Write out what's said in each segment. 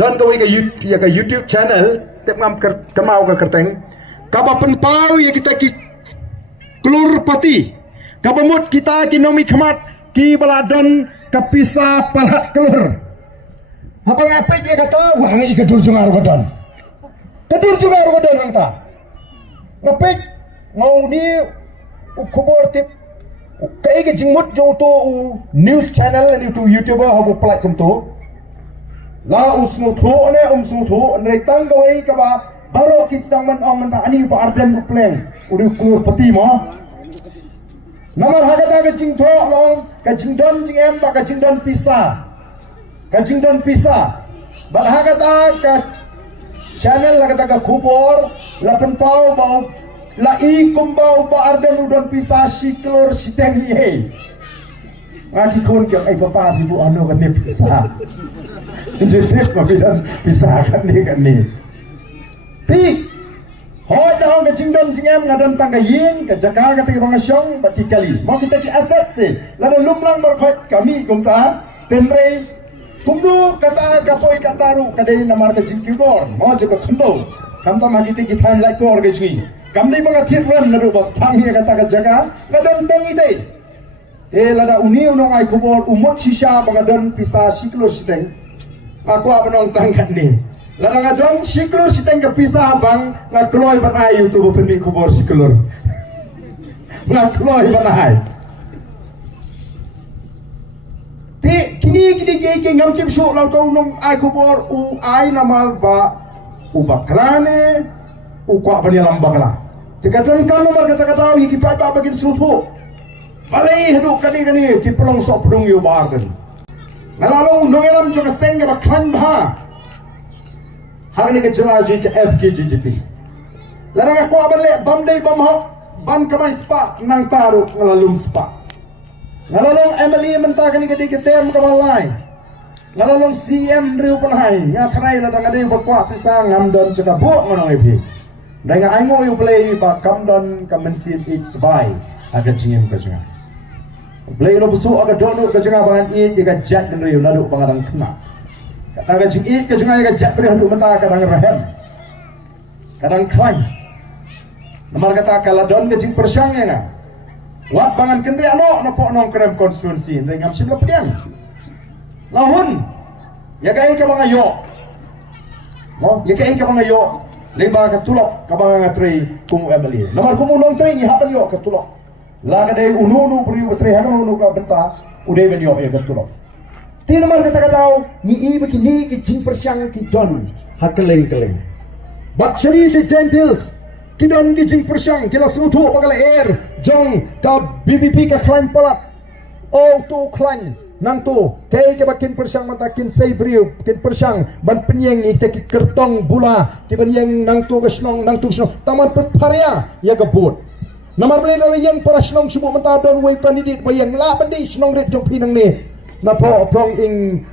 dan kau ke YouTube channel tep ngam kemau ke kerteng kaba penpau ya kita ki kelur pati kaba mut kita ki nomi khamat ki baladon kapisa palat kelur apa ngapai dia kata wangi kedur jungar godon hang ta ngapai ngau ni ukubor tip kai ke jingmut jo to news channel ni tu YouTuber habu platform tu la usmu tho ne tang gawai ka ba baro kisdang man ong man ani ba arden pleng uri kulur pati mo namar hagata ka jing tho long ka jing don jing em ba ka jing don pisa ba hagata ka channel lagata ka khubor la pen pau ba la i kumbau ba arden udon pisa siklor siteng ye ngaki kon ke ai papa ibu ano kan ne pisa jadi mabidan pisa kan ni ti hoi dah ke jingdon jingem ngadon tangga ying ke jaka ke bang syong bati kali mau kita ki aset se lalu lumlang berkhot kami kumta temre kumdu kata kapoi kataru kadai namar ke jingkibor mau juga khndo kamta magiti ki than lai kor ge jui kamdai bang athir ran naru bas thangi kata ke jaka ngadon tangi dei lada uni unong ai kubor umot sisa bangadon pisa siklo siteng aku abang tangkat ni ladang adong siklur siteng ke pisah bang ngakloi banai YouTube penik kubor siklur ngakloi banai ti kini ge ngam kim syuk lau tau nong ai kubor u ai namal ba u baklane u kwa bani lambang lah tikatan kan nomor kata-kata iki pada bagin sufu malai hidup kani ki pelong sok pedung yo barkan nalalong nongelam juga sengga bakhan bha hari ke jelaji ke FKGGP larang aku abale bamdai bamho ban kamai spa nang taru ngalalum spa nalalong MLE menta kani ke tem kamalai nalalong CM riu panai ngatrai ladang ade bakwa pisang ngamdon juga bu ngonong epi dengan aingo you play ba kamdon kamensit it's by aga jingem ka jangan Blay lo busuk aga donut ke jengah bangan i jika jat dan riu naduk bangadang kena kata ke jing i ke jengah jika jat beri haduk menta kadang rahem kadang klai nomor kata kaladon ke jing persyang ya nga wat bangan kendri ano napok nong krem konstituensi dari ngam simla pediang lahun ya kai ke bang ayo no ya kai ke bang ayo leba ke tulok ke bang ngatri kumu emeli nomor kumu nong tri ni hapan yo ke tulok laga dai unu beri utri hakan unu ka benta udai ben yo ya betul ti nomor kata tau ni i begini ki jing persyang ki don hakeleng bat shari se gentils ki don ki jing persyang ki la sutu bakal air jong ka BBP ka klan palat oh tu klan nang tu kai ke bakin persyang matakin sei beriu kin persyang ban penyeng ni ki kertong bula ki penyeng nang tu kesnong nang tu snong taman perparia ya gebut namar beli lalu yang para senong semua mentadon wei pandidit bayang la pandi senong ret jong pinang ni na po prong ing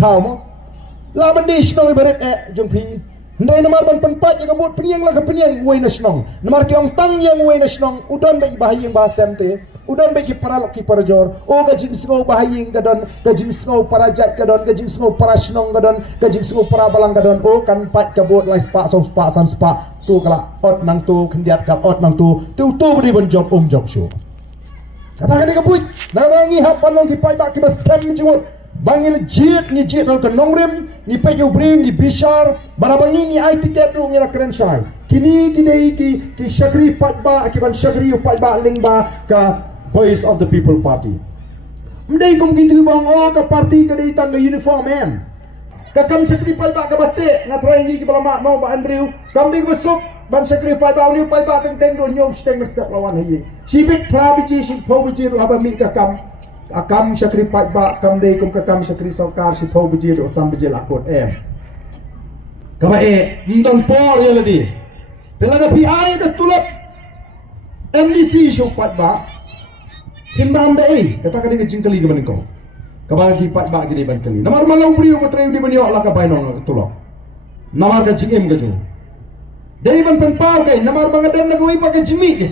kau mo la pandi senong ibarat jong pi ndai namar ban tempat yang kabut penyang la ka penyang wei na senong namar ki ong tang yang wei na senong udon bai bahayang bahasam te udon bai ki paralok ki parjor o gajing sengo bahayang gadon gajing sengo parajat gadon gajing sengo para senong gadon gajing sengo para balang gadon o kan pat kabut lai spa song spa san spa tu kala ot nang tu kendiat kap ot nang tu beri ban job job show kata kan kabut nangi hapan long ki pai tak ki basam jut bangil jit ni jit nang nongrim ni pe yo bring ni bishar barabangi ni ai tiket tu ngira keren sai kini kidai ki shagri patba akiban shagri patba lingba ka Voice of the People Party mdai kum gitu bang oh ka parti ka dai tang uniform man kakam sacrifice ba ka batte ngatrai ni ki balama no ba andriu kam di besuk ban sacrifice ba ni pai ba teng do nyom steng step lawan hi sibit prabici si pobiji ru aba mi kakam akam sacrifice ba kam dei kum kakam sacrifice sokar si pobiji ru sam biji lakot kaba ndon por ya ladi telada pi ai da tulap MDC shopat ba Himbram dai kata kali ke jingkali ke maniko kabagi pat ba gidi ban kali namar malau priu ko treu di banyo la ka bainong tulok namar ka jingim ka jung dai ban penpau kai namar bangadan na goi pa ka jimi ke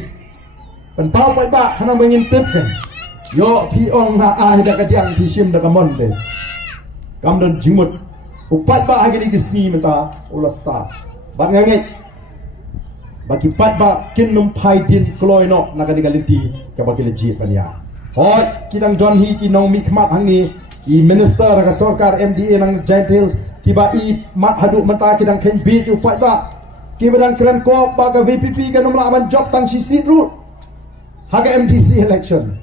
penpau pat ba hana mangin tip kan yo pi ong ha a da ka diang pi sim da ka mon de kamdan jimut upat ba hagi di sini menta ulah start bat ngangai bagi pat ba kin num pai din kloi no naga di galinti ka bagi legit pania hoi kidang John hi ki nong mikmat hangi i minister ka sarkar MDA nang Giant Hills kiba i mat hadu menta kidang ken bi upat ba kibadang keren ko ba ka VPP ka num laman job tang si seat ru haga MDC election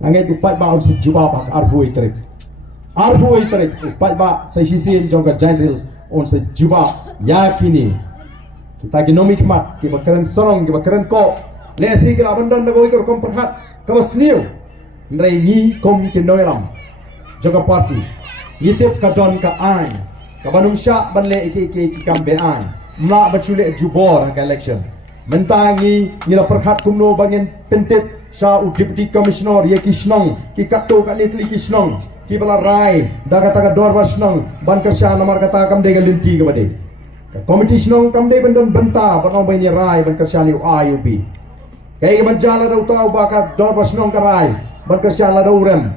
ngangai upat ba on su juba ba arfu itrik upat ba sa sisi jong ka Giant Hills on sa juba yakini kita genomik mat kita keren sorong kita keren ko lesi kita abandon na goikor kom perhat ka sniu ndrai ni kom ke noilam jaga party yitip ka don ka ai ka banum sya banle iki kambe ai mla bachule jubor ka election mentangi ngila perhat kumno bangin pentit sya u deputy commissioner ye kisnong ki katto ka ni kisnong ki bala rai daga taga dorbar snong ban ka sya namar kata kam de galinti ka bade komiti senong kamde bendon benta banong bani rai ban kersyani IUP kay gaman jala daw tao baka dorba senong karai ban kersyala daw rem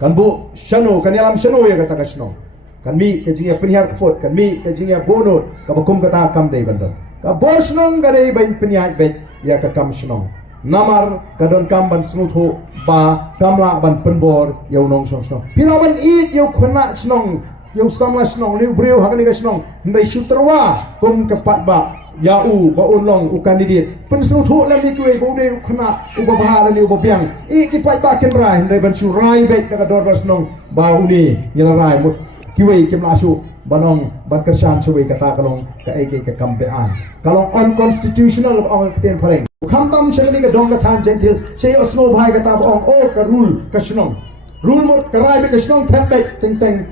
kan bu syano kan yalam syano ya kata kasno kan mi kajinga penihar kepot kan mi kajinga bonot ka bakum kata kamde bendon ka bos senong gade ban penihar bet ya ka kam senong namar kadon kam ban smutho ba kamla ban penbor yau nong song pilaban it yau khona senong yung samla snong liu brio hakani ka snong ndai sutrawa kum kapat ba yau ba unlong u candidate pensu thu lam ni kuai bo de khna u ba bahar ni u ba biang i ki pai ba ken rai ndai ban su rai bet ka dor ba snong ba uni yara rai mut kiwei kem la su banong ban kersan suwe kata kalong ka ai ka kambe an kalong unconstitutional ong keten phareng kham tam shangni ka dong ka than Gentiles sei osno bhai kata ong o ka rule ka snong rule mut ka rai be ka snong thak bet teng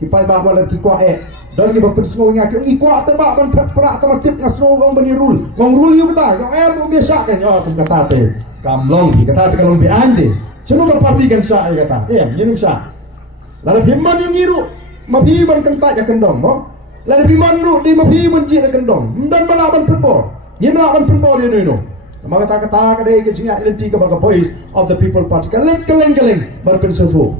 kipai ba wala ki kwa dan ni ba persmo nya ki kwa ta ba ban thak pra ta tip na so gong bani rule gong rule yu bata gong em u biasa kan yo tum kata te kamlong ki kata te kalong bi ande sino ba parti kan sa ay kata yinu sa la bimman yu ngiru mabi ban kan ta ya kendong mo la bimman ru di mabi ban ji kendong dan bala ban perpo yina ban perpo yu no mga kata ka de ke jinga identity ka ba voice of the people party kaleng bar pensu